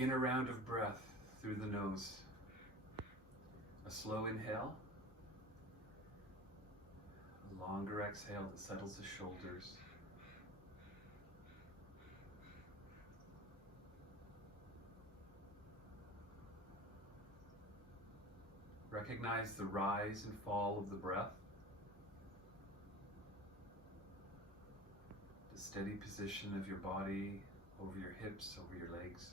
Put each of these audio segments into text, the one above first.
Begin a round of breath through the nose. A slow inhale, a longer exhale that settles the shoulders. Recognize the rise and fall of the breath. The steady position of your body over your hips, over your legs.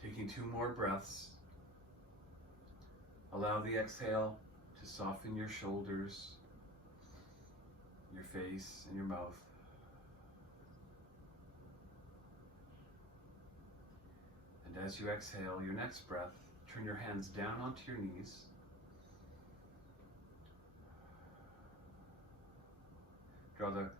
Taking 2 more breaths. Allow the exhale to soften your shoulders, your face, and your mouth. And as you exhale your next breath, turn your hands down onto your knees. Draw the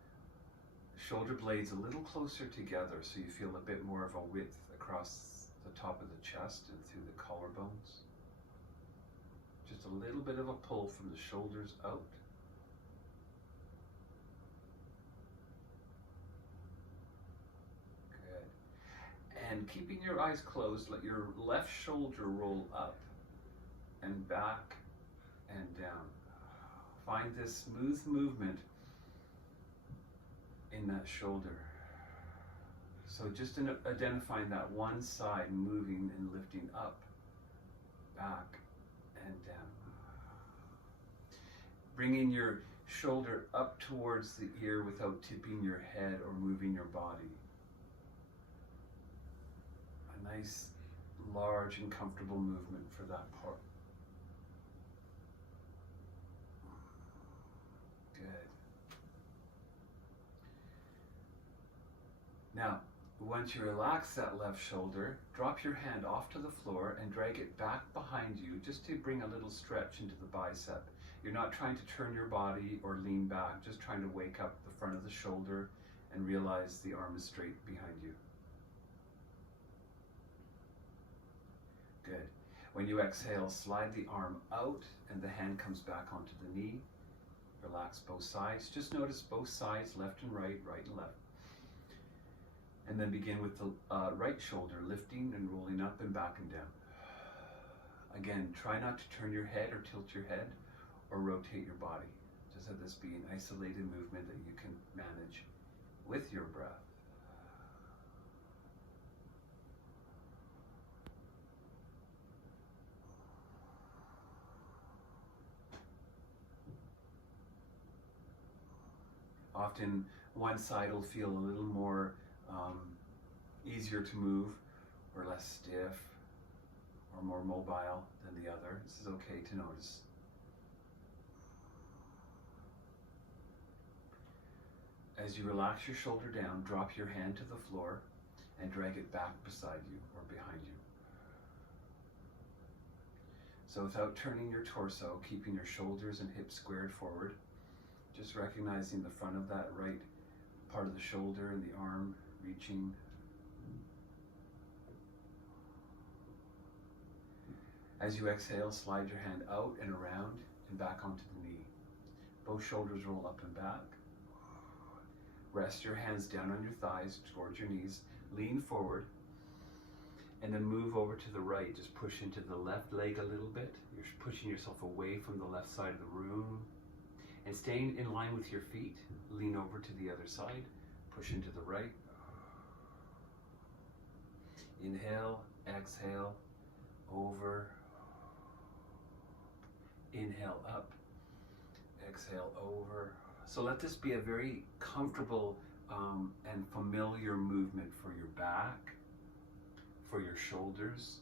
shoulder blades a little closer together so you feel a bit more of a width across the top of the chest and through the collarbones. Just a little bit of a pull from the shoulders out. Good. And keeping your eyes closed, let your left shoulder roll up and back and down. Find this smooth movement in that shoulder. So just identifying that one side moving and lifting up, back, and down. Bringing your shoulder up towards the ear without tipping your head or moving your body. A nice, large, and comfortable movement for that part. Good. Now, once you relax that left shoulder, drop your hand off to the floor and drag it back behind you just to bring a little stretch into the bicep. You're not trying to turn your body or lean back, just trying to wake up the front of the shoulder and realize the arm is straight behind you. Good. When you exhale, slide the arm out and the hand comes back onto the knee. Relax both sides. Just notice both sides, left and right, right and left. And then begin with the right shoulder lifting and rolling up and back and down. Again, try not to turn your head or tilt your head or rotate your body. Just have this be an isolated movement that you can manage with your breath. Often one side will feel a little more easier to move or less stiff or more mobile than the other. This is okay to notice. As you relax your shoulder down, drop your hand to the floor and drag it back beside you or behind you. So without turning your torso, keeping your shoulders and hips squared forward, just recognizing the front of that right part of the shoulder and the arm reaching. As you exhale, slide your hand out and around and back onto the knee. Both shoulders roll up and back. Rest your hands down on your thighs towards your knees. Lean forward and then move over to the right. Just push into the left leg a little bit. You're pushing yourself away from the left side of the room. And staying in line with your feet, lean over to the other side. Push into the right. Inhale, exhale, over. Inhale up, exhale over. So let this be a very comfortable and familiar movement for your back, for your shoulders,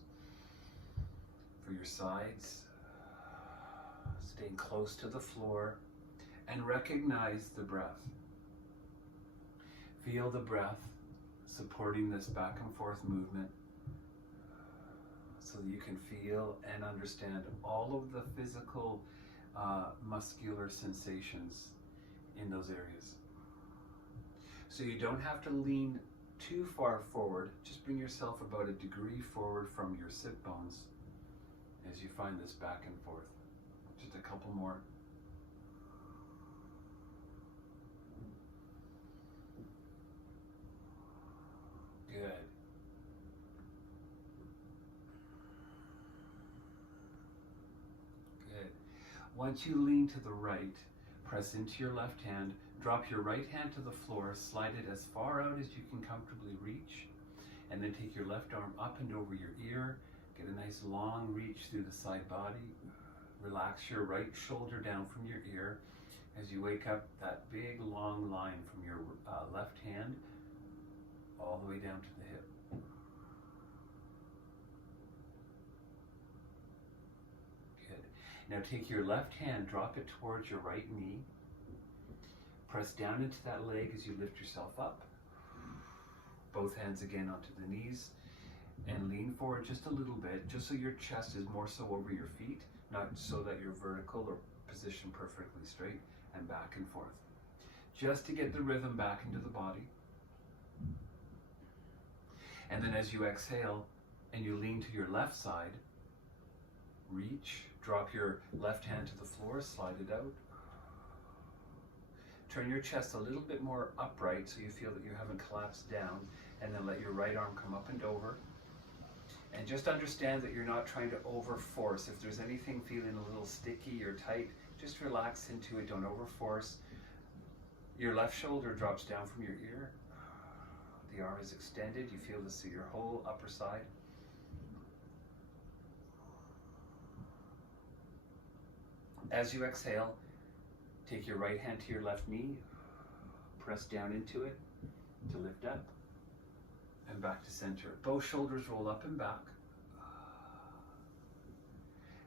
for your sides. Staying close to the floor and recognize the breath. Feel the breath supporting this back and forth movement so that you can feel and understand all of the physical muscular sensations in those areas. So you don't have to lean too far forward, just bring yourself about a degree forward from your sit bones as you find this back and forth. Just a couple more. Good. Good. Once you lean to the right, press into your left hand, drop your right hand to the floor, slide it as far out as you can comfortably reach, and then take your left arm up and over your ear, get a nice long reach through the side body, relax your right shoulder down from your ear as you wake up that big long line from your left hand all the way down to the hip. Good. Now take your left hand, drop it towards your right knee. Press down into that leg as you lift yourself up. Both hands again onto the knees and lean forward just a little bit, just so your chest is more so over your feet, not so that you're vertical or positioned perfectly straight, and back and forth. Just to get the rhythm back into the body. And then as you exhale and you lean to your left side, reach, drop your left hand to the floor, slide it out. Turn your chest a little bit more upright so you feel that you haven't collapsed down, and then let your right arm come up and over. And just understand that you're not trying to overforce. If there's anything feeling a little sticky or tight, just relax into it, don't overforce. Your left shoulder drops down from your ear. The arm is extended, you feel this through your whole upper side. As you exhale, take your right hand to your left knee, press down into it to lift up, and back to center. Both shoulders roll up and back.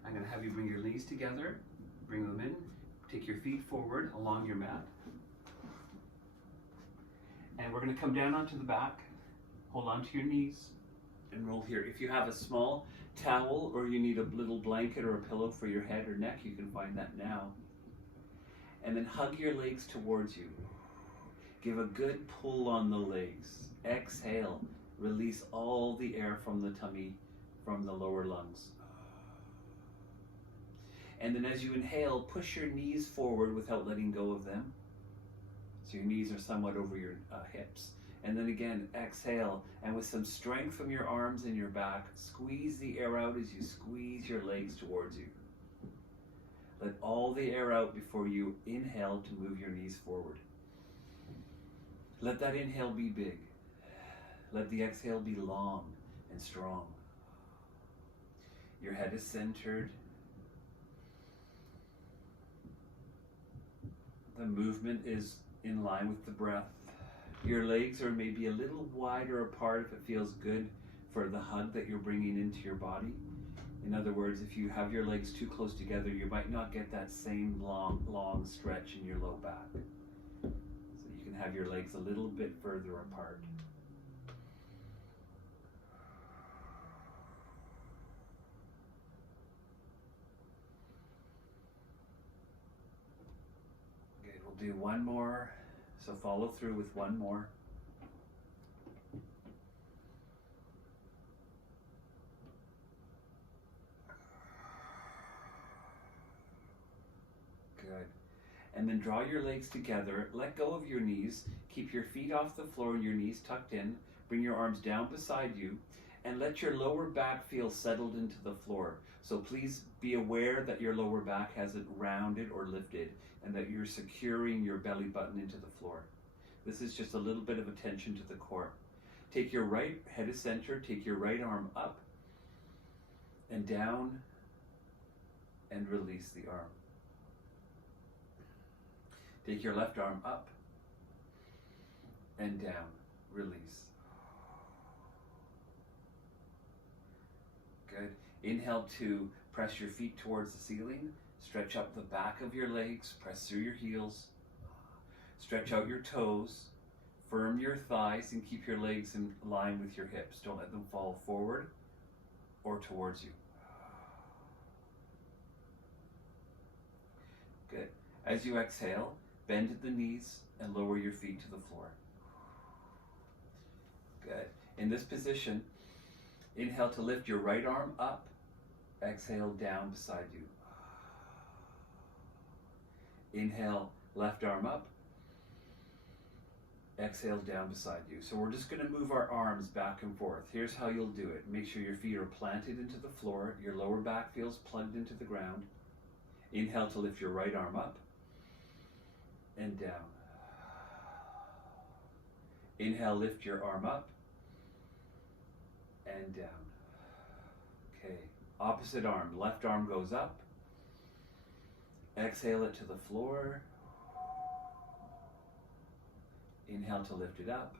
I'm going to have you bring your knees together, bring them in, take your feet forward along your mat. And we're going to come down onto the back, hold on to your knees, and roll here. If you have a small towel or you need a little blanket or a pillow for your head or neck, you can find that now. And then hug your legs towards you. Give a good pull on the legs. Exhale, release all the air from the tummy, from the lower lungs. And then as you inhale, push your knees forward without letting go of them. So your knees are somewhat over your hips. And then again, exhale, and with some strength from your arms and your back, squeeze the air out as you squeeze your legs towards you. Let all the air out before you inhale to move your knees forward. Let that inhale be big. Let the exhale be long and strong. Your head is centered. The movement is in line with the breath. Your legs are maybe a little wider apart if it feels good for the hug that you're bringing into your body. In other words, if you have your legs too close together, you might not get that same long stretch in your low back. So you can have your legs a little bit further apart. Okay, we'll do one more. So follow through with one more. Good. And then draw your legs together, let go of your knees, keep your feet off the floor and your knees tucked in, bring your arms down beside you, and let your lower back feel settled into the floor. So please be aware that your lower back hasn't rounded or lifted, and that you're securing your belly button into the floor. This is just a little bit of attention to the core. Take your right, head is center, take your right arm up and down, and release the arm. Take your left arm up and down, release. Good. Inhale to press your feet towards the ceiling. Stretch up the back of your legs, press through your heels. Stretch out your toes, firm your thighs, and keep your legs in line with your hips. Don't let them fall forward or towards you. Good. As you exhale, bend at the knees and lower your feet to the floor. Good. In this position, inhale to lift your right arm up, exhale down beside you. Inhale, left arm up, exhale down beside you. So we're just going to move our arms back and forth. Here's how you'll do it. Make sure your feet are planted into the floor, your lower back feels plugged into the ground. Inhale to lift your right arm up and down. Inhale, lift your arm up and down. Okay, opposite arm. Left arm goes up. Exhale it to the floor. Inhale to lift it up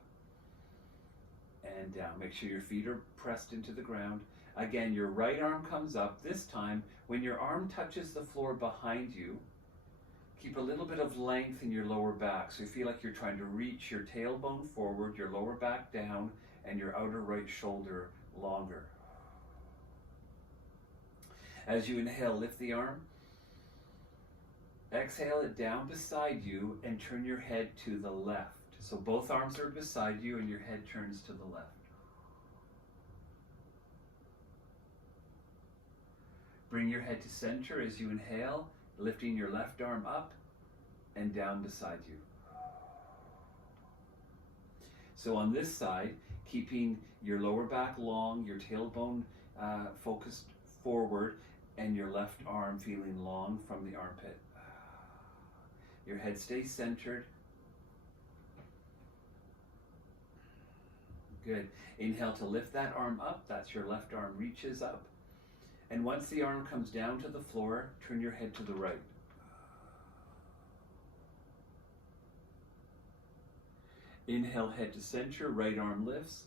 and down. Make sure your feet are pressed into the ground. Again, your right arm comes up. This time, when your arm touches the floor behind you, keep a little bit of length in your lower back. So you feel like you're trying to reach your tailbone forward, your lower back down, and your outer right shoulder longer. As you inhale, lift the arm. Exhale it down beside you and turn your head to the left. So both arms are beside you and your head turns to the left. Bring your head to center as you inhale, lifting your left arm up and down beside you. So on this side, keeping your lower back long, your tailbone focused forward, and your left arm feeling long from the armpit. Your head stays centered. Good. Inhale to lift that arm up. That's your left arm reaches up. And once the arm comes down to the floor, turn your head to the right. Inhale, head to center, right arm lifts.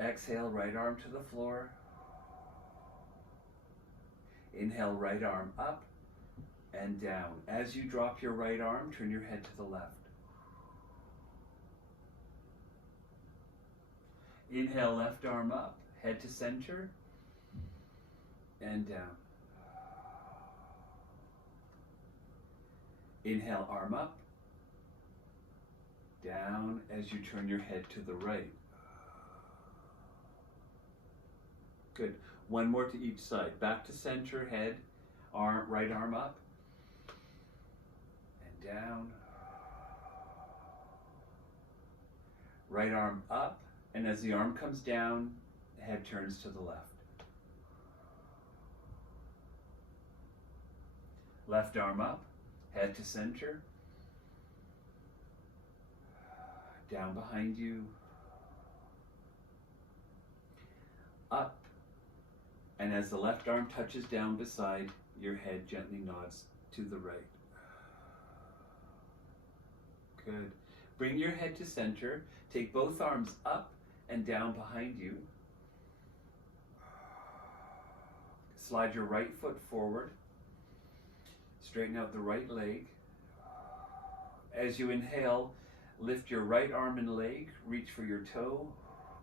Exhale, right arm to the floor. Inhale, right arm up and down. As you drop your right arm, turn your head to the left. Inhale, left arm up, head to center and down. Inhale, arm up, down as you turn your head to the right. Good. One more to each side. Back to center, head, arm, right arm up and down. Right arm up, and as the arm comes down, the head turns to the left. Left arm up, head to center, down behind you, up, and as the left arm touches down beside, your head gently nods to the right. Good. Bring your head to center, take both arms up and down behind you. Slide your right foot forward. Straighten out the right leg. As you inhale, lift your right arm and leg, reach for your toe,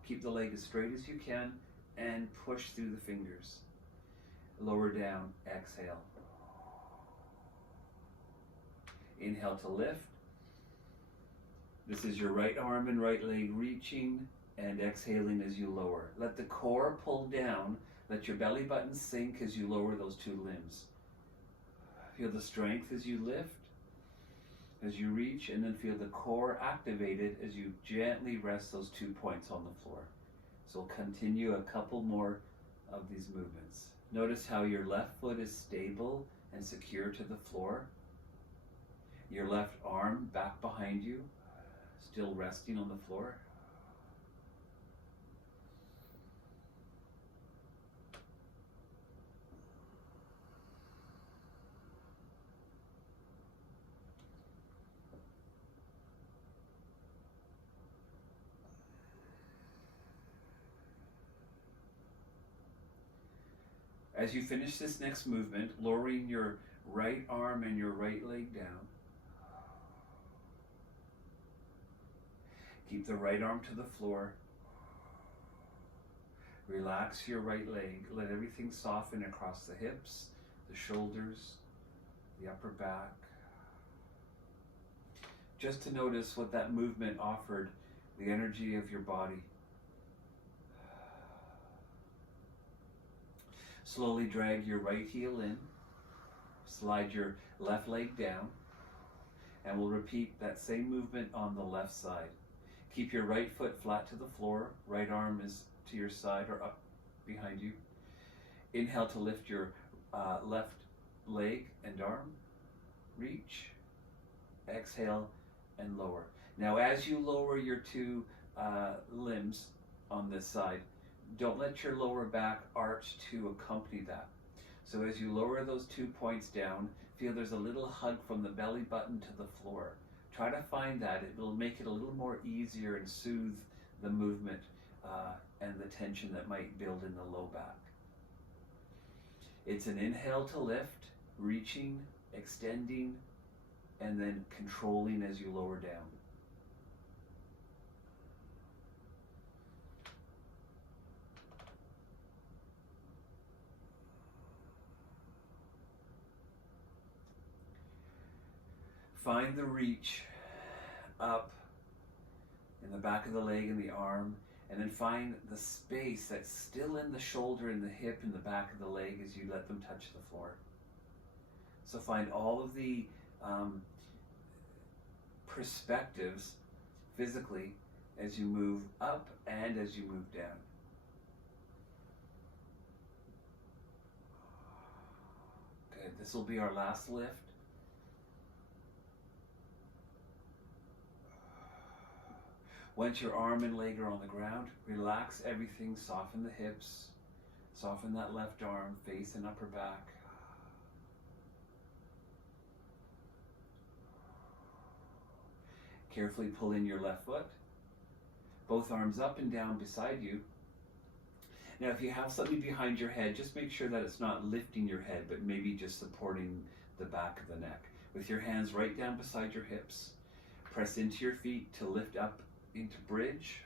keep the leg as straight as you can, and push through the fingers. Lower down, exhale. Inhale to lift. This is your right arm and right leg reaching and exhaling as you lower. Let the core pull down. Let your belly button sink as you lower those two limbs. Feel the strength as you lift, as you reach, and then feel the core activated as you gently rest those 2 points on the floor. So we'll continue a couple more of these movements. Notice how your left foot is stable and secure to the floor. Your left arm back behind you, still resting on the floor. As you finish this next movement, lowering your right arm and your right leg down. Keep the right arm to the floor. Relax your right leg. Let everything soften across the hips, the shoulders, the upper back. Just to notice what that movement offered, the energy of your body. Slowly drag your right heel in. Slide your left leg down. And we'll repeat that same movement on the left side. Keep your right foot flat to the floor. Right arm is to your side or up behind you. Inhale to lift your left leg and arm. Reach. Exhale and lower. Now as you lower your two limbs on this side, don't let your lower back arch to accompany that. So as you lower those 2 points down, feel there's a little hug from the belly button to the floor. Try to find that. It will make it a little more easier and soothe the movement and the tension that might build in the low back. It's an inhale to lift, reaching, extending, and then controlling as you lower down. Find the reach up in the back of the leg and the arm, and then find the space that's still in the shoulder and the hip and the back of the leg as you let them touch the floor. So find all of the perspectives physically as you move up and as you move down. Good. This will be our last lift. Once your arm and leg are on the ground, relax everything, soften the hips, soften that left arm, face and upper back. Carefully pull in your left foot, both arms up and down beside you. Now if you have something behind your head, just make sure that it's not lifting your head, but maybe just supporting the back of the neck. With your hands right down beside your hips, press into your feet to lift up into bridge.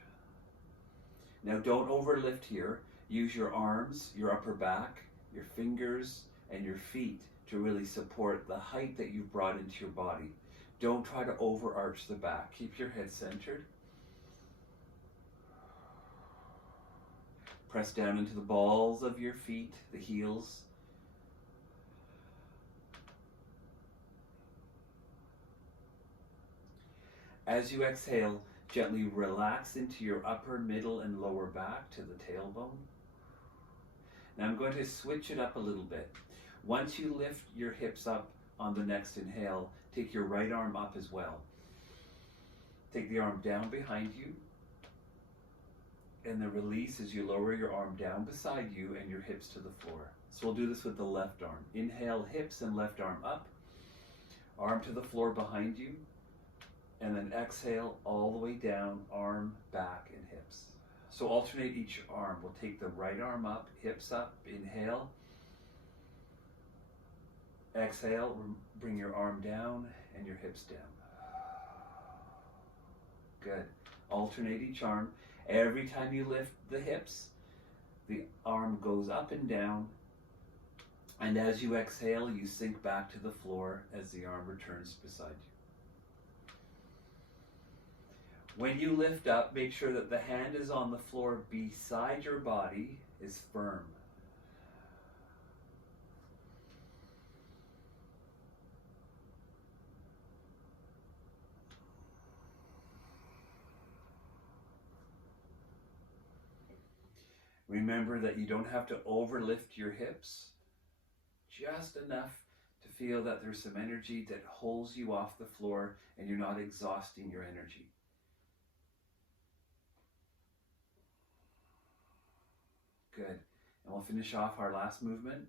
Now don't overlift here. Use your arms, your upper back, your fingers, and your feet to really support the height that you've brought into your body. Don't try to overarch the back. Keep your head centered. Press down into the balls of your feet, the heels. As you exhale, gently relax into your upper, middle, and lower back to the tailbone. Now I'm going to switch it up a little bit. Once you lift your hips up on the next inhale, take your right arm up as well. Take the arm down behind you, and the release as you lower your arm down beside you and your hips to the floor. So we'll do this with the left arm. Inhale, hips and left arm up, arm to the floor behind you, and then exhale all the way down, arm, back, and hips. So alternate each arm. We'll take the right arm up, hips up, inhale. Exhale, bring your arm down and your hips down. Good. Alternate each arm. Every time you lift the hips, the arm goes up and down. And as you exhale, you sink back to the floor as the arm returns beside you. When you lift up, make sure that the hand is on the floor beside your body, is firm. Remember that you don't have to overlift your hips, just enough to feel that there's some energy that holds you off the floor and you're not exhausting your energy. Good. And we'll finish off our last movement.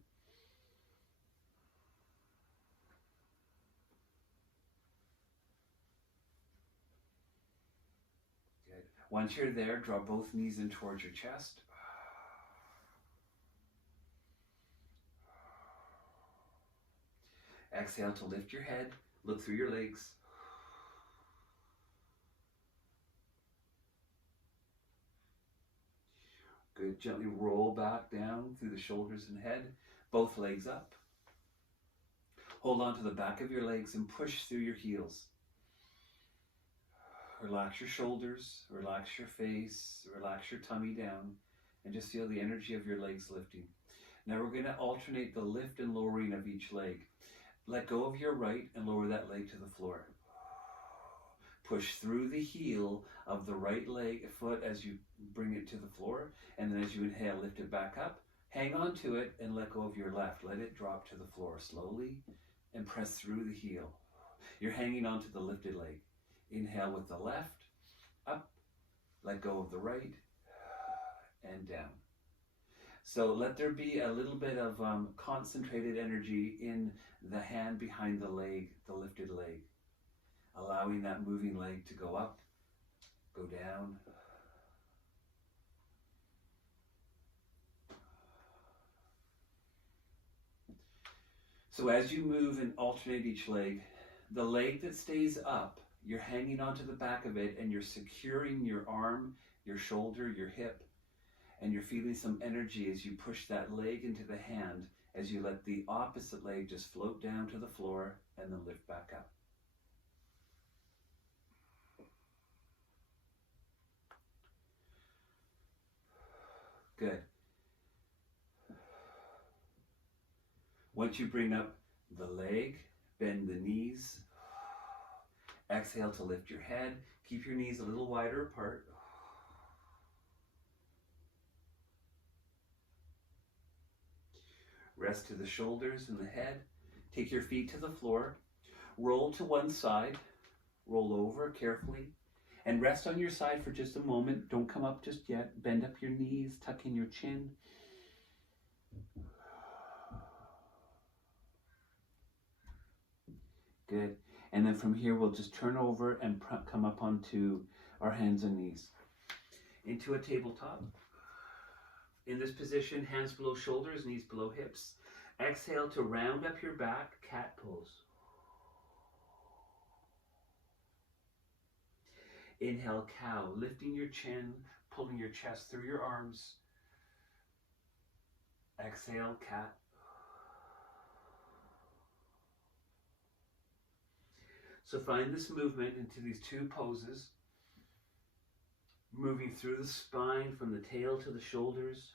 Good. Once you're there, draw both knees in towards your chest. Exhale to lift your head, look through your legs. Good, gently roll back down through the shoulders and head, both legs up. Hold on to the back of your legs and push through your heels. Relax your shoulders, relax your face, relax your tummy down, and just feel the energy of your legs lifting. Now we're going to alternate the lift and lowering of each leg. Let go of your right and lower that leg to the floor. Push through the heel of the right foot as you bring it to the floor, and then as you inhale, lift it back up. Hang on to it and let go of your left. Let it drop to the floor slowly and press through the heel. You're hanging on to the lifted leg. Inhale with the left, up, let go of the right, and down. So let there be a little bit of concentrated energy in the hand behind the leg, the lifted leg. Allowing that moving leg to go up, go down. So as you move and alternate each leg, the leg that stays up, you're hanging onto the back of it and you're securing your arm, your shoulder, your hip, and you're feeling some energy as you push that leg into the hand as you let the opposite leg just float down to the floor and then lift back up. Good. Once you bring up the leg, bend the knees. Exhale to lift your head. Keep your knees a little wider apart. Rest to the shoulders and the head. Take your feet to the floor. Roll to one side. Roll over carefully. And rest on your side for just a moment. Don't come up just yet. Bend up your knees. Tuck in your chin. Good. And then from here, we'll just turn over and come up onto our hands and knees. Into a tabletop. In this position, hands below shoulders, knees below hips. Exhale to round up your back, cat pose. Inhale, cow, lifting your chin, pulling your chest through your arms. Exhale, cat. So find this movement into these two poses, moving through the spine from the tail to the shoulders.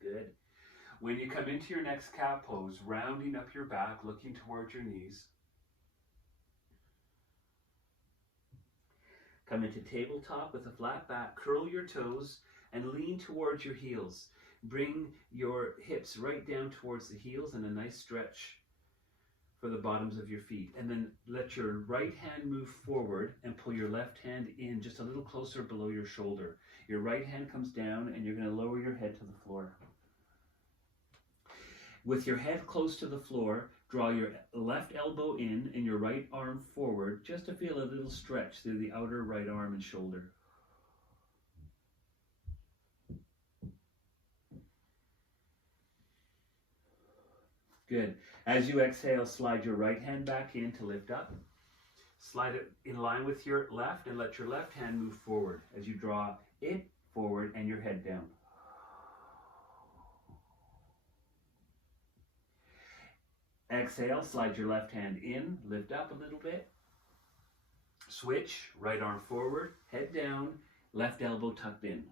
Good. When you come into your next cat pose, rounding up your back, looking towards your knees. Come into tabletop with a flat back, curl your toes and lean towards your heels. Bring your hips right down towards the heels and a nice stretch for the bottoms of your feet. And then let your right hand move forward and pull your left hand in just a little closer below your shoulder. Your right hand comes down and you're going to lower your head to the floor. With your head close to the floor, draw your left elbow in and your right arm forward just to feel a little stretch through the outer right arm and shoulder. Good. As you exhale, slide your right hand back in to lift up. Slide it in line with your left and let your left hand move forward as you draw it forward and your head down. Exhale, slide your left hand in, lift up a little bit. Switch, right arm forward, head down, left elbow tucked in.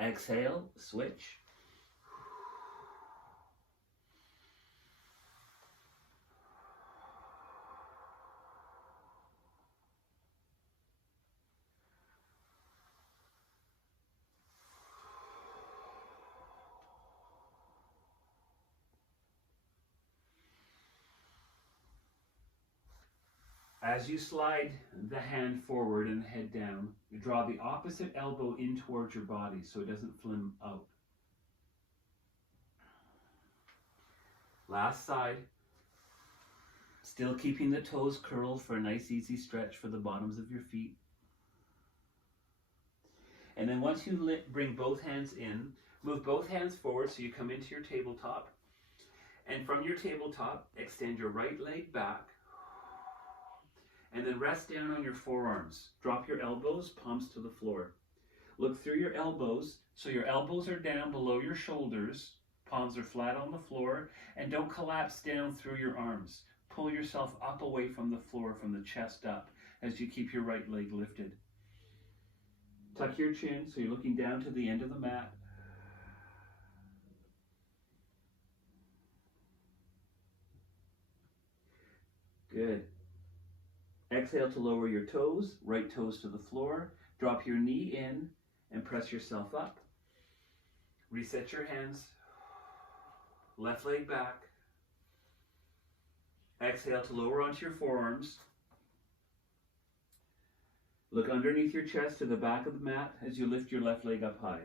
Exhale, switch. As you slide the hand forward and head down, you draw the opposite elbow in towards your body so it doesn't flim out. Last side. Still keeping the toes curled for a nice easy stretch for the bottoms of your feet. And then once you bring both hands in, move both hands forward so you come into your tabletop. And from your tabletop, extend your right leg back. And then rest down on your forearms. Drop your elbows, palms to the floor. Look through your elbows, so your elbows are down below your shoulders, palms are flat on the floor, and don't collapse down through your arms. Pull yourself up away from the floor, from the chest up, as you keep your right leg lifted. Tuck your chin, so you're looking down to the end of the mat. Good. Exhale to lower your toes, right toes to the floor. Drop your knee in and press yourself up. Reset your hands. Left leg back. Exhale to lower onto your forearms. Look underneath your chest to the back of the mat as you lift your left leg up high.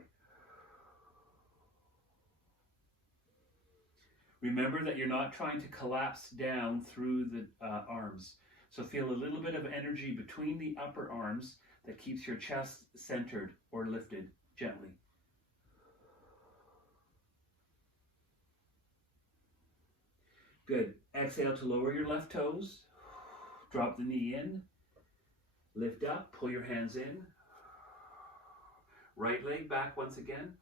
Remember that you're not trying to collapse down through the arms. So feel a little bit of energy between the upper arms that keeps your chest centered or lifted gently. Good. Exhale to lower your left toes. Drop the knee in. Lift up. Pull your hands in. Right leg back once again.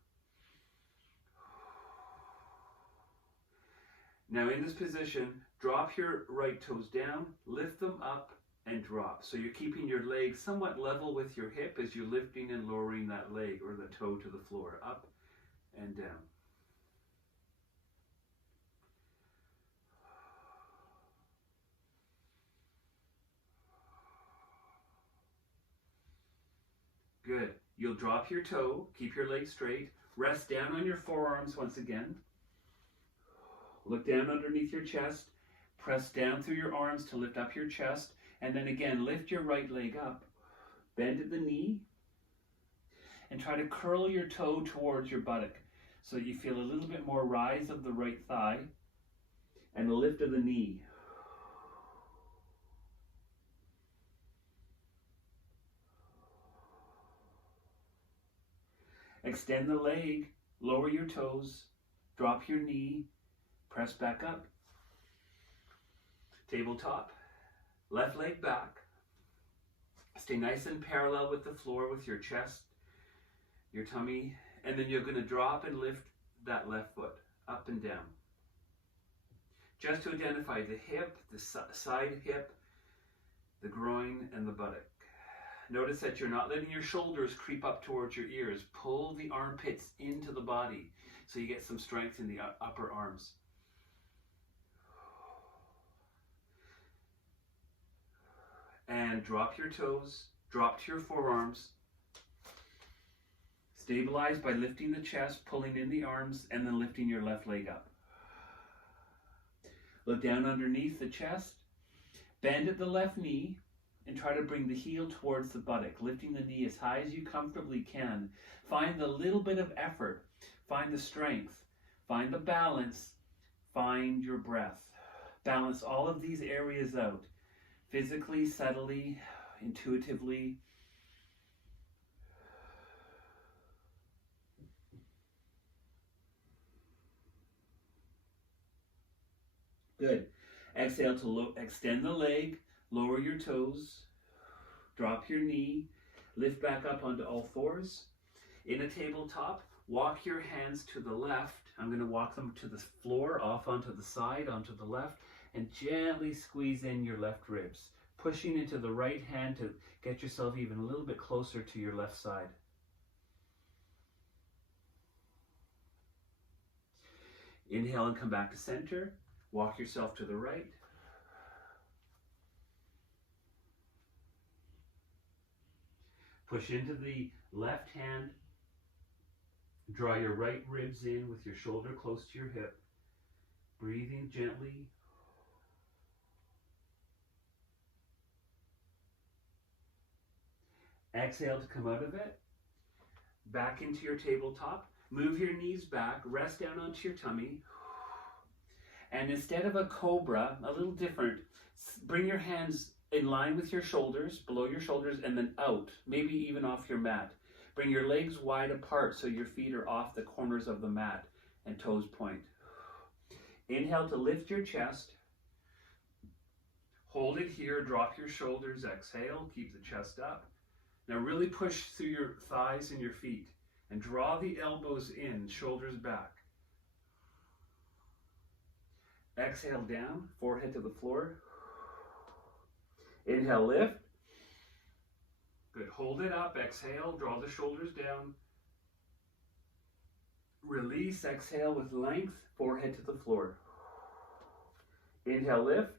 Now in this position, drop your right toes down, lift them up and drop. So you're keeping your leg somewhat level with your hip as you're lifting and lowering that leg or the toe to the floor, up and down. Good. You'll drop your toe, keep your leg straight, rest down on your forearms once again. Look down underneath your chest, press down through your arms to lift up your chest, and then again lift your right leg up, bend at the knee, and try to curl your toe towards your buttock so you feel a little bit more rise of the right thigh and the lift of the knee. Extend the leg, lower your toes, drop your knee, press back up. Tabletop, left leg back. Stay nice and parallel with the floor with your chest, your tummy, and then you're going to drop and lift that left foot up and down. Just to identify the hip, the side hip, the groin, and the buttock. Notice that you're not letting your shoulders creep up towards your ears. Pull the armpits into the body so you get some strength in the upper arms. And drop your toes, drop to your forearms. Stabilize by lifting the chest, pulling in the arms, and then lifting your left leg up. Look down underneath the chest, bend at the left knee, and try to bring the heel towards the buttock, lifting the knee as high as you comfortably can. Find the little bit of effort, find the strength, find the balance, find your breath. Balance all of these areas out, physically, subtly, intuitively. Good. Exhale to extend the leg, lower your toes, drop your knee, lift back up onto all fours. In a tabletop, walk your hands to the left. I'm going to walk them to the floor, off onto the side, onto the left, and gently squeeze in your left ribs, pushing into the right hand to get yourself even a little bit closer to your left side. Inhale and come back to center. Walk yourself to the right. Push into the left hand. Draw your right ribs in with your shoulder close to your hip. Breathing gently. Exhale to come out of it. Back into your tabletop. Move your knees back. Rest down onto your tummy. And instead of a cobra, a little different, bring your hands in line with your shoulders, below your shoulders, and then out, maybe even off your mat. Bring your legs wide apart so your feet are off the corners of the mat and toes point. Inhale to lift your chest. Hold it here, drop your shoulders, exhale, keep the chest up. Now really push through your thighs and your feet and draw the elbows in, shoulders back. Exhale down, forehead to the floor. Inhale, lift. Good, hold it up, exhale, draw the shoulders down. Release, exhale with length, forehead to the floor. Inhale, lift.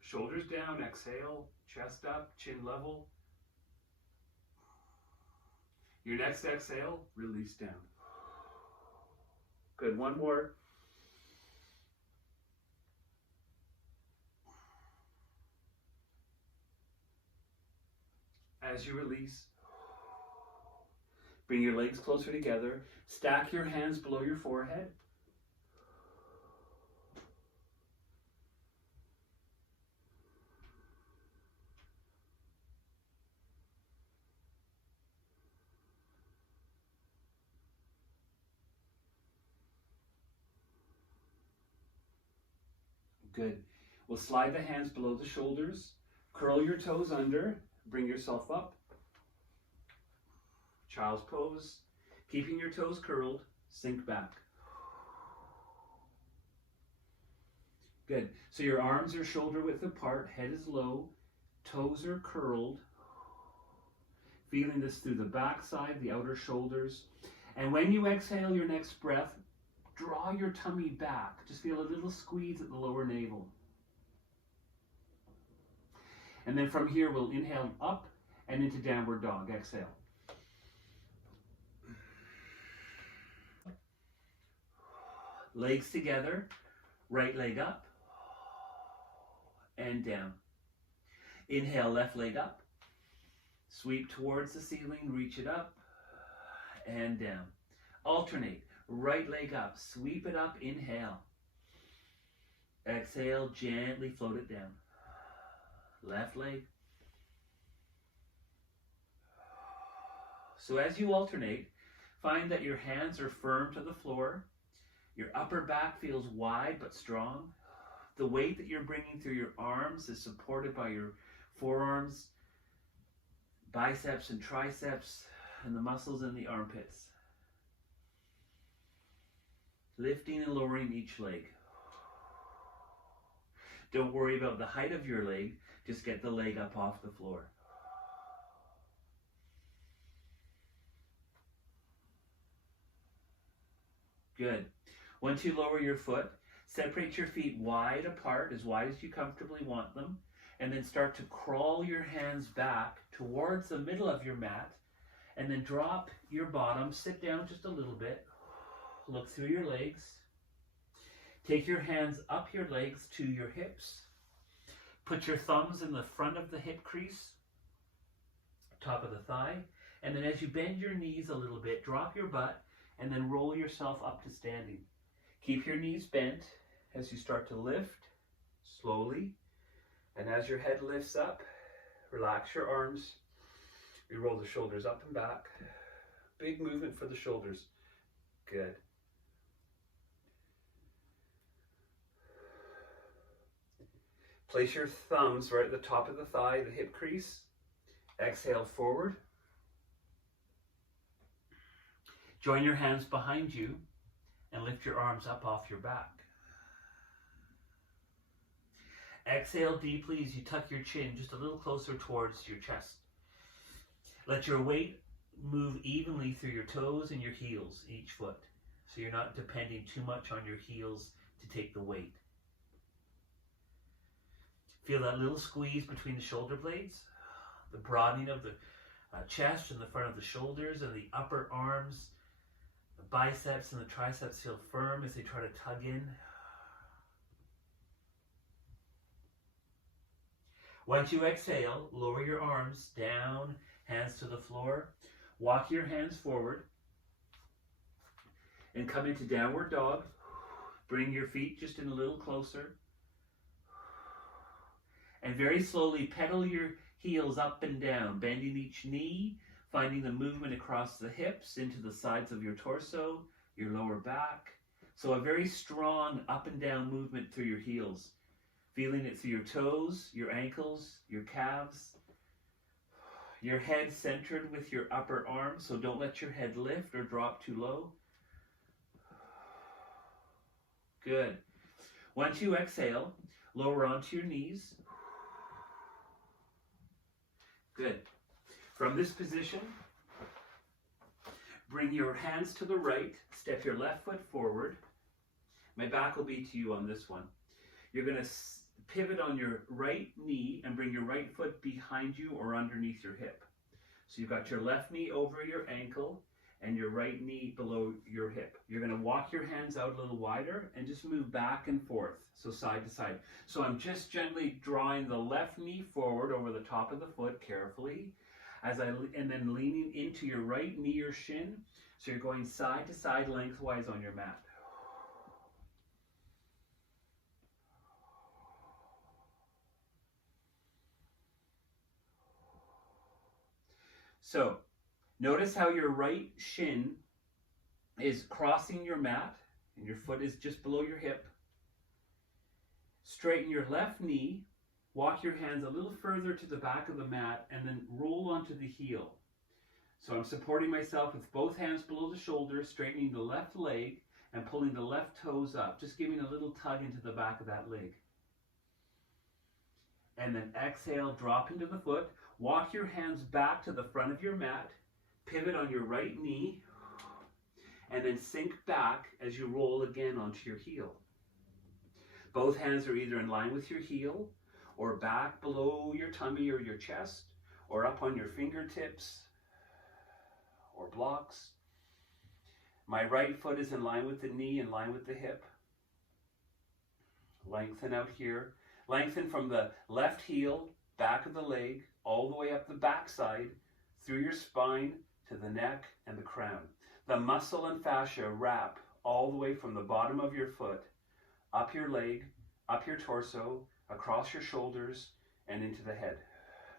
Shoulders down, exhale, chest up, chin level. Your next exhale, release down. Good, one more. As you release, bring your legs closer together. Stack your hands below your forehead. Good. We'll slide the hands below the shoulders. Curl your toes under. Bring yourself up. Child's pose. Keeping your toes curled. Sink back. Good. So your arms are shoulder width apart. Head is low. Toes are curled. Feeling this through the back side, the outer shoulders. And when you exhale your next breath, draw your tummy back. Just feel a little squeeze at the lower navel. And then from here, we'll inhale up and into downward dog. Exhale. Legs together, right leg up and down. Inhale, left leg up. Sweep towards the ceiling, reach it up and down. Alternate. Right leg up, sweep it up, inhale. Exhale, gently float it down. Left leg. So as you alternate, find that your hands are firm to the floor. Your upper back feels wide but strong. The weight that you're bringing through your arms is supported by your forearms, biceps and triceps, and the muscles in the armpits. Lifting and lowering each leg. Don't worry about the height of your leg, just get the leg up off the floor. Good. Once you lower your foot, separate your feet wide apart, as wide as you comfortably want them, and then start to crawl your hands back towards the middle of your mat, and then drop your bottom, sit down just a little bit, look through your legs, take your hands up your legs to your hips, put your thumbs in the front of the hip crease, top of the thigh, and then as you bend your knees a little bit, drop your butt, and then roll yourself up to standing. Keep your knees bent as you start to lift slowly. And as your head lifts up, relax your arms. We roll the shoulders up and back. Big movement for the shoulders. Good. Place your thumbs right at the top of the thigh, the hip crease. Exhale forward. Join your hands behind you and lift your arms up off your back. Exhale deeply as you tuck your chin just a little closer towards your chest. Let your weight move evenly through your toes and your heels, each foot, so you're not depending too much on your heels to take the weight. Feel that little squeeze between the shoulder blades, the broadening of the chest and the front of the shoulders and the upper arms. The biceps and the triceps feel firm as they try to tug in. Once you exhale, lower your arms down, hands to the floor. Walk your hands forward and come into downward dog. Bring your feet just in a little closer. And very slowly pedal your heels up and down, bending each knee, finding the movement across the hips, into the sides of your torso, your lower back. So a very strong up and down movement through your heels. Feeling it through your toes, your ankles, your calves. Your head centered with your upper arm, so don't let your head lift or drop too low. Good. Once you exhale, lower onto your knees. Good. From this position, bring your hands to the right, step your left foot forward. My back will be to you on this one. You're going to pivot on your right knee and bring your right foot behind you or underneath your hip. So you've got your left knee over your ankle and your right knee below your hip. You're going to walk your hands out a little wider and just move back and forth, so side to side. So I'm just gently drawing the left knee forward over the top of the foot carefully, and then leaning into your right knee or shin. So you're going side to side lengthwise on your mat. So notice how your right shin is crossing your mat and your foot is just below your hip. Straighten your left knee, walk your hands a little further to the back of the mat, and then roll onto the heel. So I'm supporting myself with both hands below the shoulders, straightening the left leg and pulling the left toes up, just giving a little tug into the back of that leg. And then exhale, drop into the foot. Walk your hands back to the front of your mat, pivot on your right knee, and then sink back as you roll again onto your heel. Both hands are either in line with your heel, or back below your tummy or your chest, or up on your fingertips, or blocks. My right foot is in line with the knee, in line with the hip. Lengthen out here. Lengthen from the left heel, back of the leg, all the way up the backside, through your spine to the neck and the crown. The muscle and fascia wrap all the way from the bottom of your foot, up your leg, up your torso, across your shoulders, and into the head,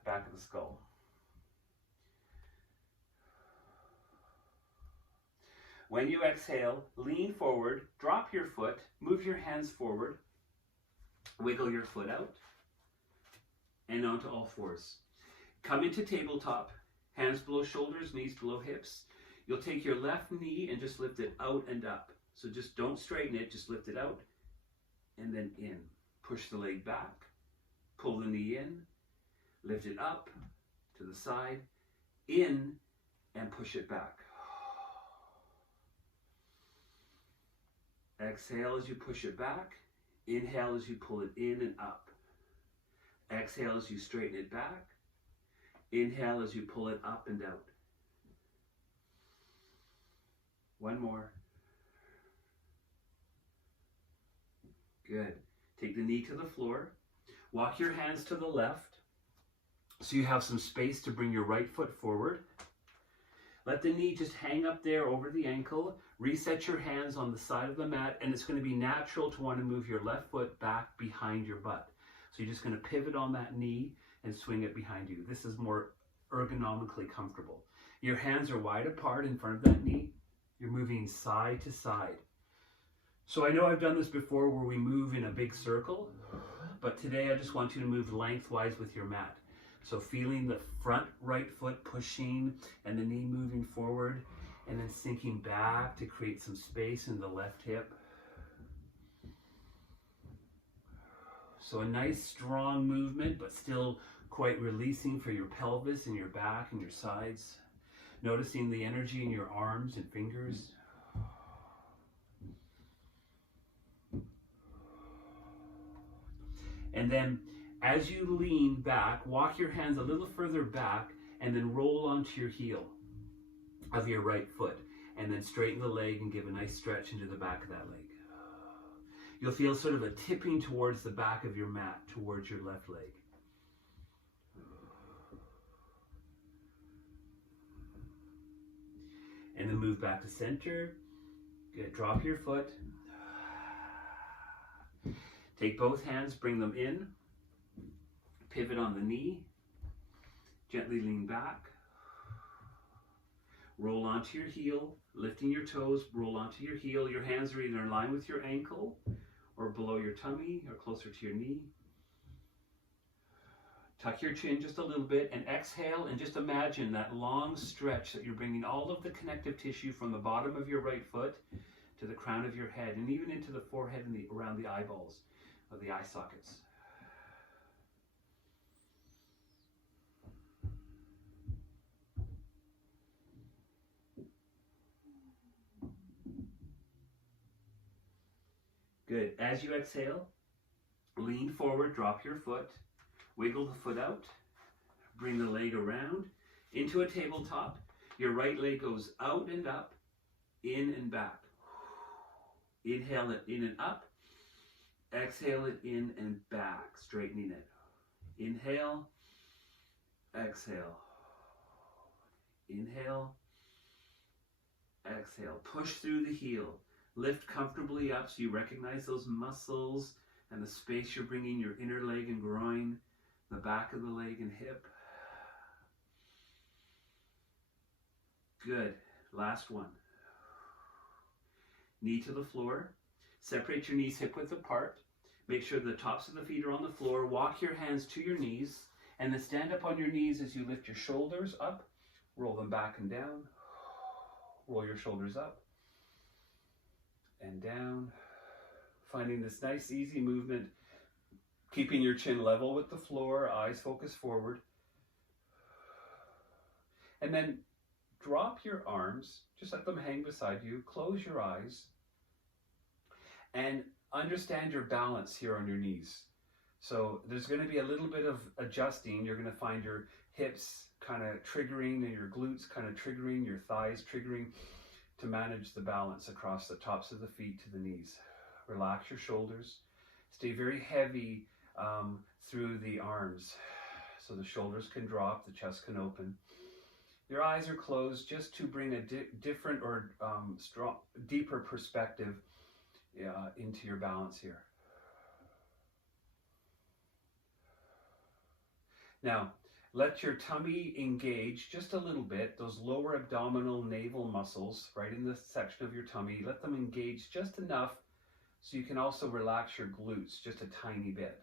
back of the skull. When you exhale, lean forward, drop your foot, move your hands forward, wiggle your foot out, and onto all fours. Come into tabletop, hands below shoulders, knees below hips. You'll take your left knee and just lift it out and up. So just don't straighten it, just lift it out and then in. Push the leg back, pull the knee in, lift it up to the side, in, and push it back. Exhale as you push it back. Inhale as you pull it in and up. Exhale as you straighten it back. Inhale as you pull it up and out. One more. Good. Take the knee to the floor. Walk your hands to the left so you have some space to bring your right foot forward. Let the knee just hang up there over the ankle. Reset your hands on the side of the mat, and it's going to be natural to want to move your left foot back behind your butt. So you're just going to pivot on that knee and swing it behind you. This is more ergonomically comfortable. Your hands are wide apart in front of that knee. You're moving side to side. So I know I've done this before where we move in a big circle, but today I just want you to move lengthwise with your mat. So feeling the front right foot pushing and the knee moving forward, and then sinking back to create some space in the left hip. So a nice strong movement, but still quite releasing for your pelvis and your back and your sides. Noticing the energy in your arms and fingers. And then as you lean back, walk your hands a little further back and then roll onto your heel of your right foot. And then straighten the leg and give a nice stretch into the back of that leg. You'll feel sort of a tipping towards the back of your mat, towards your left leg. And then move back to center. Good. Drop your foot. Take both hands, bring them in, pivot on the knee, gently lean back, roll onto your heel, lifting your toes, roll onto your heel. Your hands are either in line with your ankle or below your tummy or closer to your knee. Tuck your chin just a little bit and exhale, and just imagine that long stretch that you're bringing all of the connective tissue from the bottom of your right foot to the crown of your head, and even into the forehead and around the eyeballs of the eye sockets. Good. As you exhale, lean forward, drop your foot, wiggle the foot out, bring the leg around into a tabletop. Your right leg goes out and up, in and back. Inhale it in and up. Exhale it in and back, straightening it. Inhale, exhale. Inhale, exhale. Push through the heel. Lift comfortably up so you recognize those muscles and the space you're bringing your inner leg and groin, the back of the leg and hip. Good. Last one. Knee to the floor. Separate your knees hip width apart. Make sure the tops of the feet are on the floor. Walk your hands to your knees and then stand up on your knees as you lift your shoulders up. Roll them back and down. Roll your shoulders up and down. Finding this nice easy movement, keeping your chin level with the floor, eyes focus forward. And then drop your arms, just let them hang beside you, close your eyes, and understand your balance here on your knees. So there's going to be a little bit of adjusting. You're going to find your hips kind of triggering and your glutes kind of triggering, your thighs triggering, to manage the balance across the tops of the feet to the knees. Relax your shoulders. Stay very heavy through the arms so the shoulders can drop, the chest can open. Your eyes are closed just to bring a different or deeper perspective into your balance here. Now, let your tummy engage just a little bit, those lower abdominal navel muscles right in this section of your tummy. Let them engage just enough so you can also relax your glutes just a tiny bit.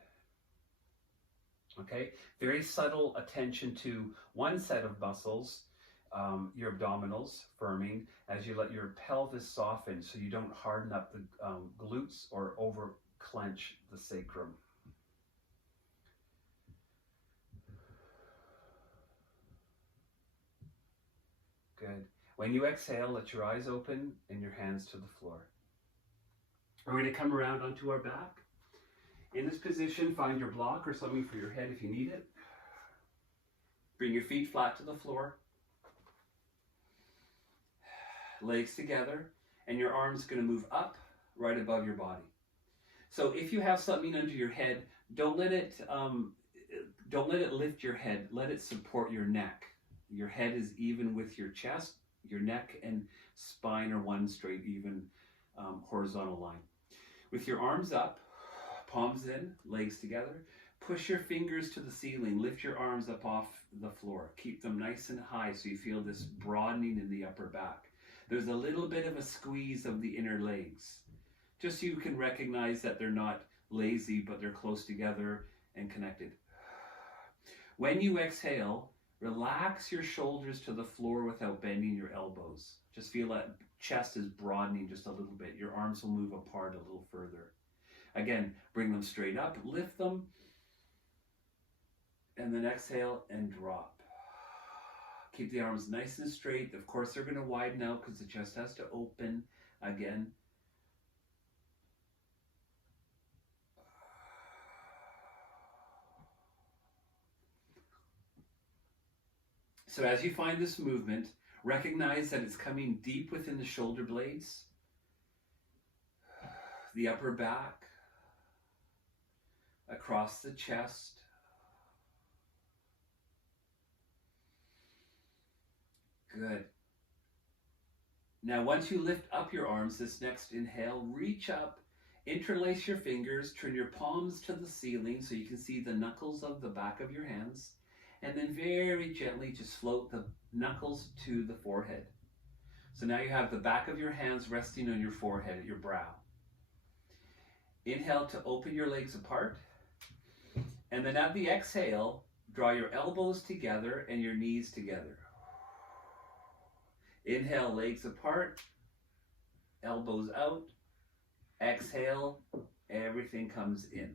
Okay, very subtle attention to one set of muscles, your abdominals firming as you let your pelvis soften so you don't harden up the glutes or over clench the sacrum. Good. When you exhale, let your eyes open and your hands to the floor. We're going to come around onto our back. In this position, find your block or something for your head if you need it. Bring your feet flat to the floor. Legs together, and your arms going to move up right above your body. So if you have something under your head, don't let it lift your head. Let it support your neck. Your head is even with your chest. Your neck and spine are one straight, even horizontal line. With your arms up, palms in, legs together, push your fingers to the ceiling. Lift your arms up off the floor. Keep them nice and high so you feel this broadening in the upper back. There's a little bit of a squeeze of the inner legs, just so you can recognize that they're not lazy, but they're close together and connected. When you exhale, relax your shoulders to the floor without bending your elbows. Just feel that chest is broadening just a little bit. Your arms will move apart a little further. Again, bring them straight up, lift them, and then exhale and drop. Keep the arms nice and straight. Of course, they're going to widen out because the chest has to open again. So as you find this movement, recognize that it's coming deep within the shoulder blades, the upper back, across the chest. Good. Now, once you lift up your arms, this next inhale, reach up Interlace your fingers, turn your palms to the ceiling so you can see the knuckles of the back of your hands, and then very gently just float the knuckles to the forehead. So now you have the back of your hands resting on your forehead at your brow. Inhale to open your legs apart, and then at the exhale, draw your elbows together and your knees together. Inhale, legs apart, elbows out. Exhale, everything comes in.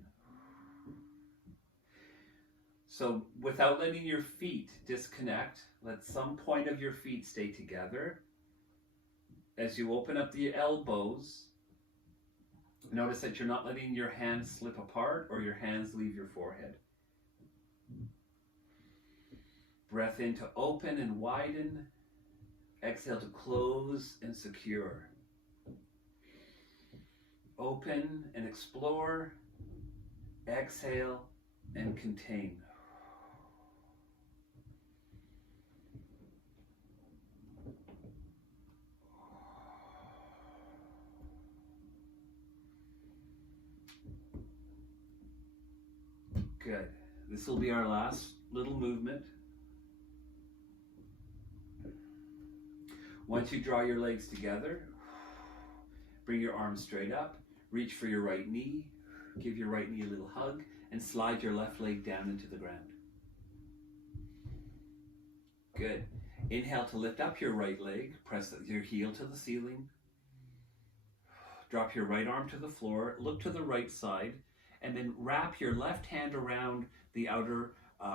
So without letting your feet disconnect, let some point of your feet stay together. As you open up the elbows, notice that you're not letting your hands slip apart or your hands leave your forehead. Breath in to open and widen. Exhale to close and secure. Open and explore. Exhale and contain. Good. This will be our last little movement. Once you draw your legs together, bring your arms straight up, reach for your right knee, give your right knee a little hug, and slide your left leg down into the ground. Good. Inhale to lift up your right leg, press your heel to the ceiling, drop your right arm to the floor, look to the right side, and then wrap your left hand around the outer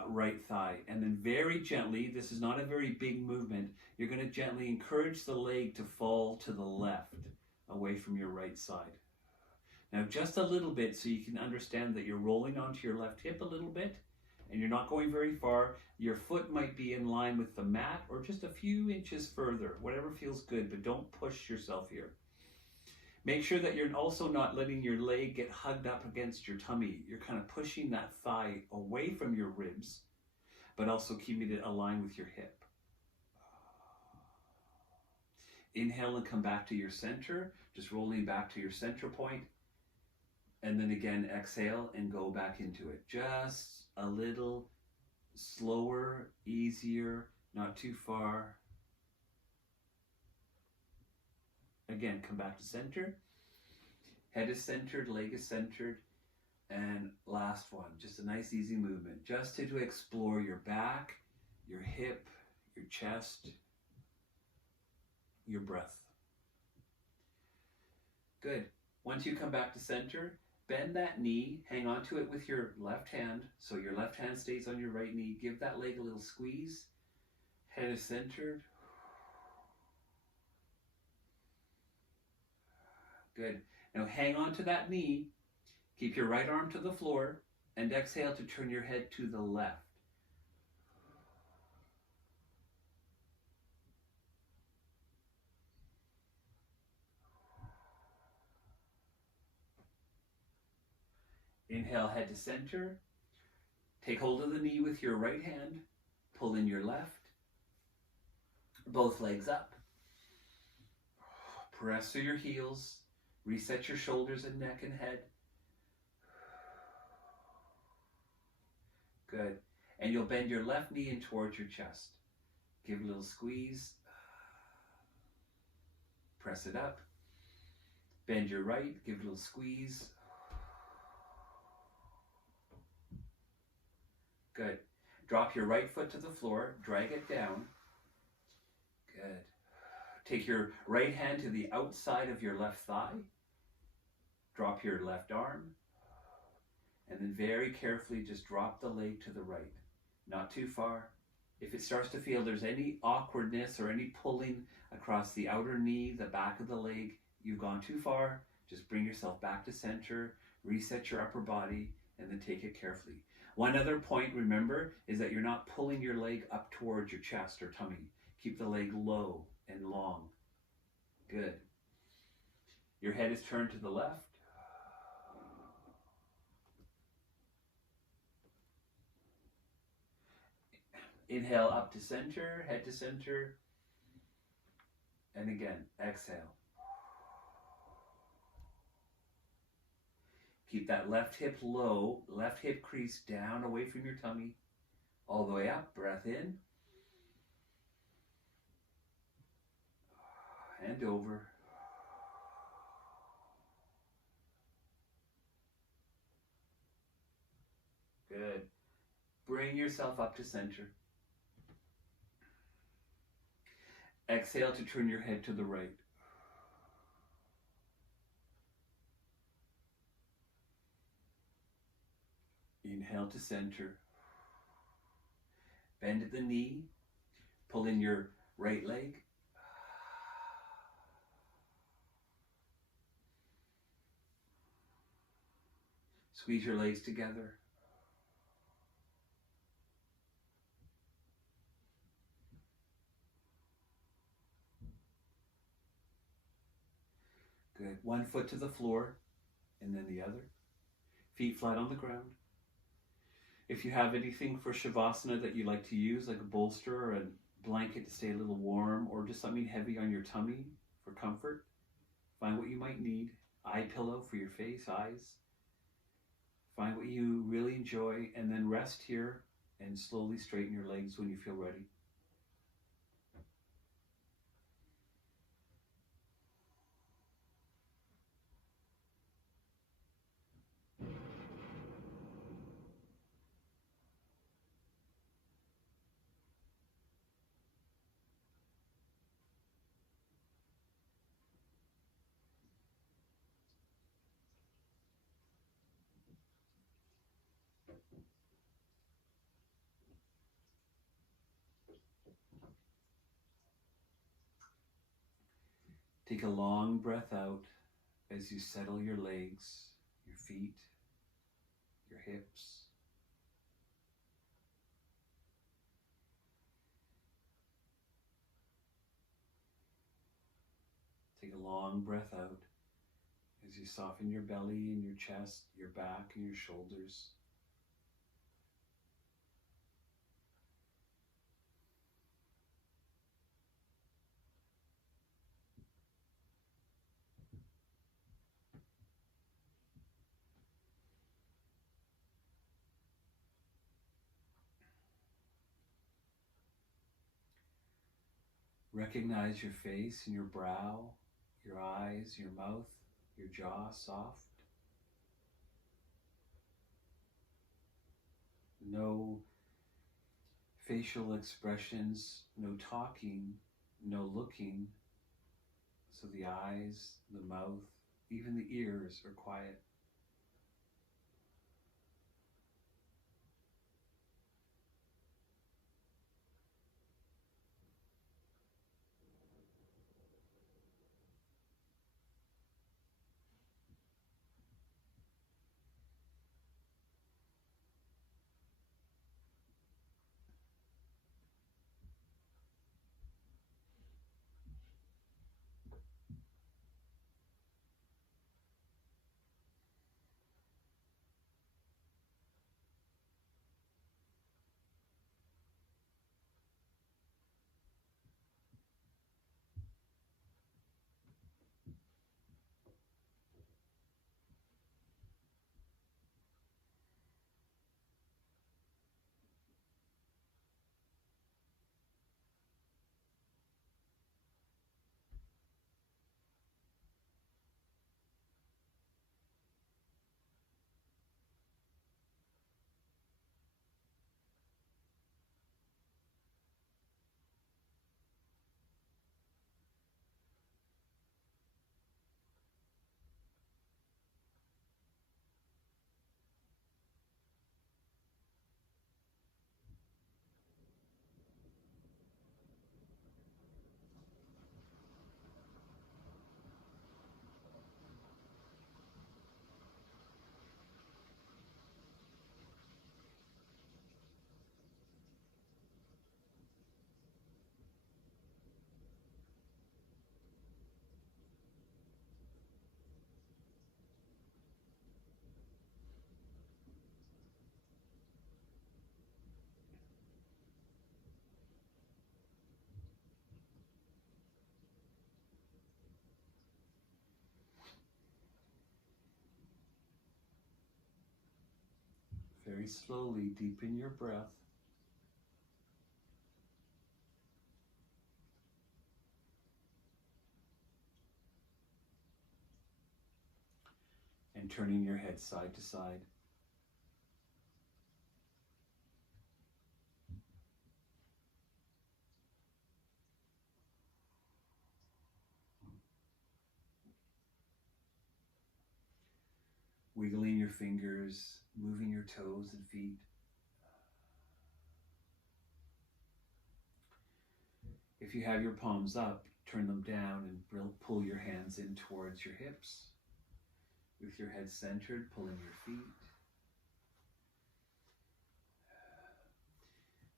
right thigh. And then very gently, this is not a very big movement, you're going to gently encourage the leg to fall to the left, away from your right side. Now just a little bit so you can understand that you're rolling onto your left hip a little bit, and you're not going very far. Your foot might be in line with the mat or just a few inches further, whatever feels good, but don't push yourself here. Make sure that you're also not letting your leg get hugged up against your tummy. You're kind of pushing that thigh away from your ribs, but also keeping it aligned with your hip. Inhale and come back to your center, just rolling back to your center point. And then again, exhale and go back into it. Just a little slower, easier, not too far. Again, come back to center. Head is centered, leg is centered. And last one, just a nice easy movement. Just to explore your back, your hip, your chest, your breath. Good. Once you come back to center, bend that knee, hang on to it with your left hand, so your left hand stays on your right knee. Give that leg a little squeeze. Head is centered. Good. Now hang on to that knee. Keep your right arm to the floor and exhale to turn your head to the left. Inhale, head to center. Take hold of the knee with your right hand. Pull in your left. Both legs up. Press through your heels. Reset your shoulders and neck and head. Good. And you'll bend your left knee in towards your chest. Give a little squeeze. Press it up. Bend your right. Give a little squeeze. Good. Drop your right foot to the floor. Drag it down. Good. Take your right hand to the outside of your left thigh. Drop your left arm. And then very carefully just drop the leg to the right. Not too far. If it starts to feel there's any awkwardness or any pulling across the outer knee, the back of the leg, you've gone too far. Just bring yourself back to center. Reset your upper body and then take it carefully. One other point, remember, is that you're not pulling your leg up towards your chest or tummy. Keep the leg low and long. Good. Your head is turned to the left. Inhale up to center, head to center. And again, exhale. Keep that left hip low, left hip crease down away from your tummy. All the way up, breath in. And over. Good. Bring yourself up to center. Exhale to turn your head to the right. Inhale to center. Bend at the knee. Pull in your right leg. Squeeze your legs together. Good. One foot to the floor and then the other. Feet flat on the ground. If you have anything for Shavasana that you like to use, like a bolster or a blanket to stay a little warm, or just something heavy on your tummy for comfort, find what you might need. Eye pillow for your face, eyes. Find what you really enjoy and then rest here and slowly straighten your legs when you feel ready. Take a long breath out as you settle your legs, your feet, your hips. Take a long breath out as you soften your belly and your chest, your back and your shoulders. Recognize your face and your brow, your eyes, your mouth, your jaw soft. No facial expressions, no talking, no looking. So the eyes, the mouth, even the ears are quiet. Very slowly deepen your breath. And turning your head side to side. Wiggling your fingers, moving your toes and feet. If you have your palms up, turn them down and pull your hands in towards your hips. With your head centered, pulling your feet.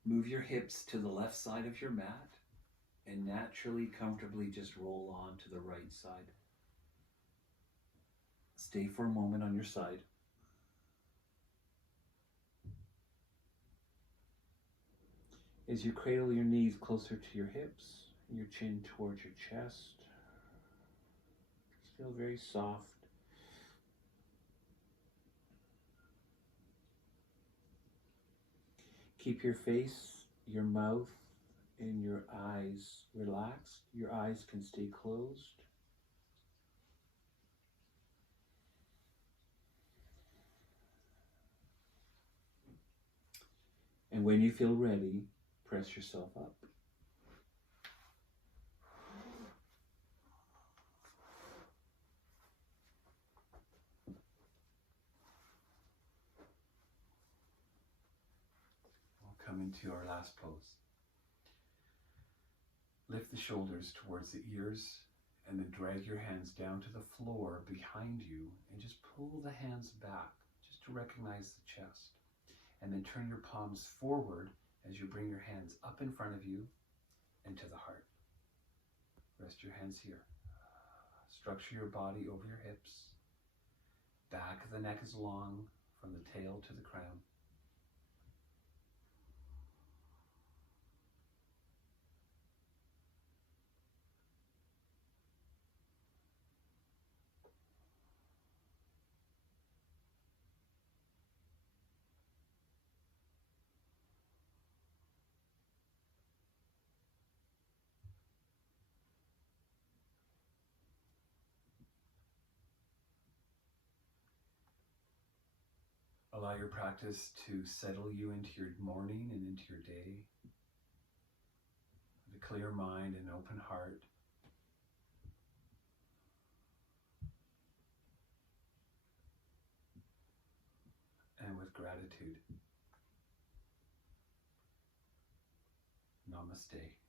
Move your hips to the left side of your mat and naturally, comfortably just roll on to the right side. Stay for a moment on your side. As you cradle your knees closer to your hips, your chin towards your chest, just feel very soft. Keep your face, your mouth, and your eyes relaxed. Your eyes can stay closed. And when you feel ready, press yourself up. We'll come into our last pose. Lift the shoulders towards the ears and then drag your hands down to the floor behind you and just pull the hands back just to recognize the chest. And then turn your palms forward as you bring your hands up in front of you and to the heart. Rest your hands here. Structure your body over your hips. Back of the neck is long from the tail to the crown. Allow your practice to settle you into your morning and into your day with a clear mind and open heart. And with gratitude. Namaste.